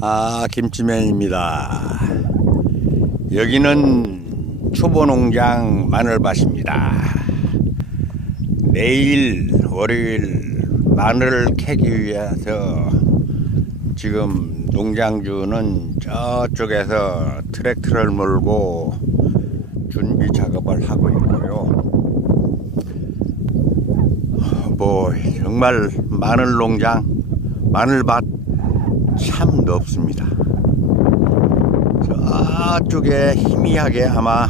아, 김치맨입니다. 여기는 초보농장 마늘밭입니다. 내일 월요일 마늘을 캐기 위해서 지금 농장주는 저쪽에서 트랙터를 몰고 준비 작업을 하고 있고요. 뭐 정말 마늘 농장, 마늘밭 참 넓습니다. 저쪽에 희미하게 아마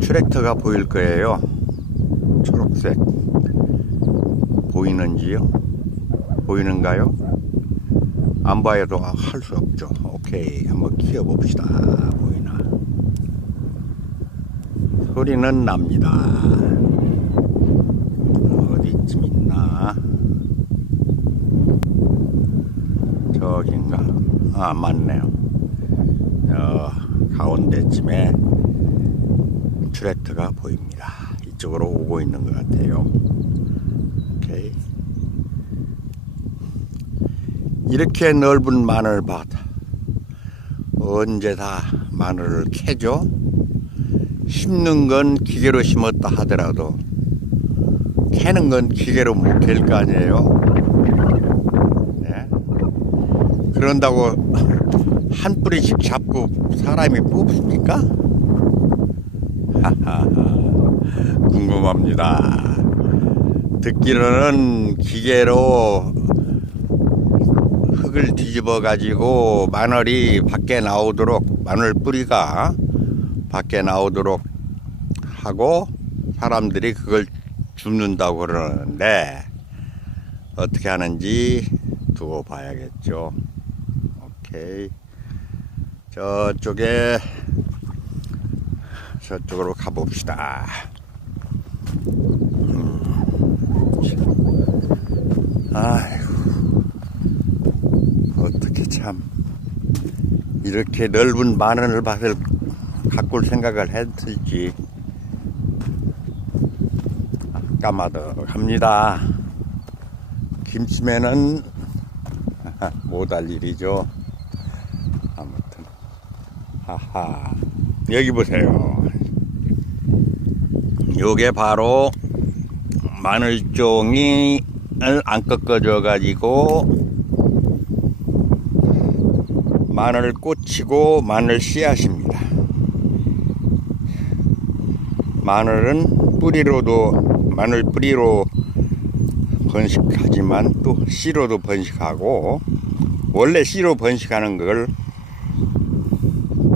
트랙터가 보일 거예요. 초록색 보이는지요? 보이는가요? 안 봐도 할 수 없죠. 오케이, 한번 키워봅시다. 보이나? 소리는 납니다. 어디쯤 있나? 저긴가? 아, 맞네요. 어, 가운데쯤에 트랙터가 보입니다. 이쪽으로 오고 있는 것 같아요. 오케이. 이렇게 넓은 마늘밭 언제 다 마늘을 캐죠? 심는 건 기계로 심었다 하더라도 캐는 건 기계로 못 캘 거 아니에요? 네. 그런다고 한 뿌리씩 잡고 사람이 뽑습니까? 궁금합니다. 듣기로는 기계로 흙을 뒤집어 가지고 마늘이 밖에 나오도록 마늘 뿌리가 밖에 나오도록 하고 사람들이 그걸 줍는다고 그러는데 어떻게 하는지 두고 봐야겠죠. 오케이. 저쪽에 저쪽으로 가봅시다. 음. 아이고 어떻게 참 이렇게 넓은 마늘을 밭을 가꿀 생각을 했을지 까마득 합니다. 김치매는 못할 일이죠. 하하 여기 보세요. 요게 바로 마늘종이 안 꺾어져 가지고 마늘 꽂히고 마늘 씨앗입니다. 마늘은 뿌리로도 마늘 뿌리로 번식하지만 또 씨로도 번식하고 원래 씨로 번식하는 걸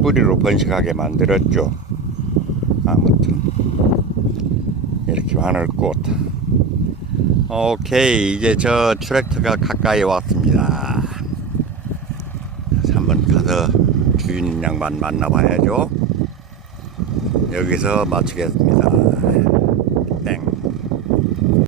뿌리로 번식하게 만들었죠. 아무튼 이렇게 마늘꽃. 오케이 이제 저 트랙터가 가까이 왔습니다. 한번 가서 주인 양반 만나봐야죠. 여기서 마치겠습니다.